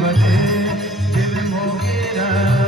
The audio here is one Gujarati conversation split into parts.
বলে দেব মোগেরা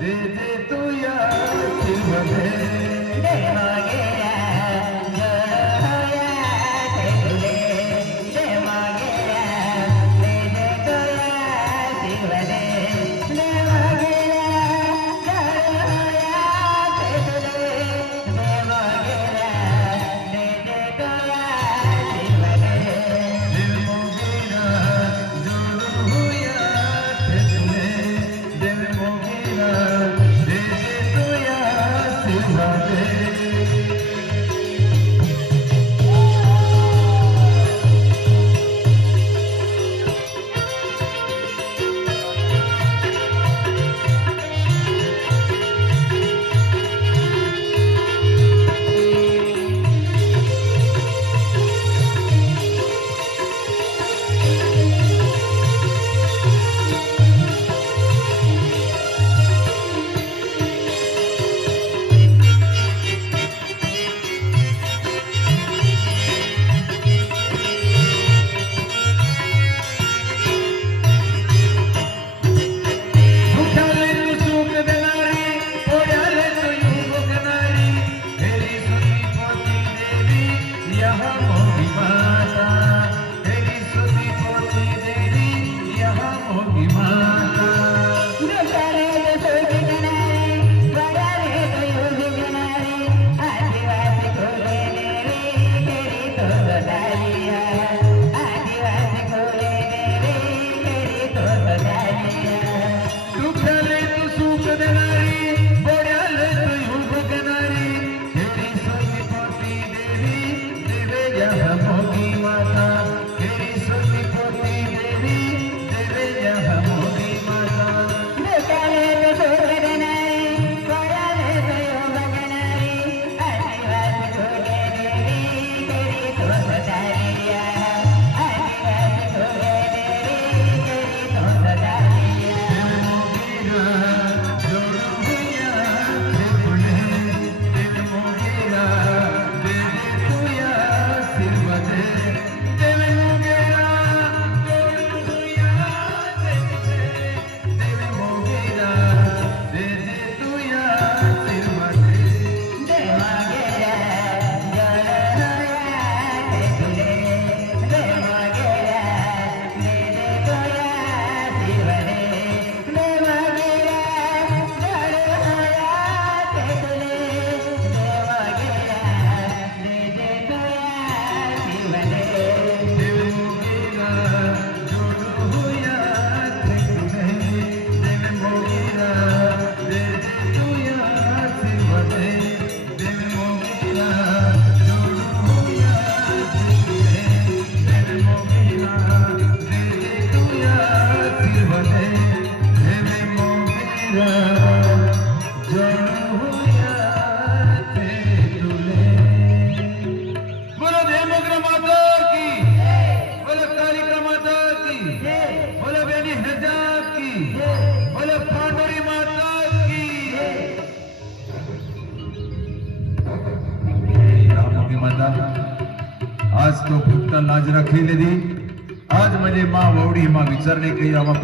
dedi હતા આજ તો ભૂતતા લાજ રાખી લીધી. આજ મને માં વહુડી માં વિચારણી કરી આમાં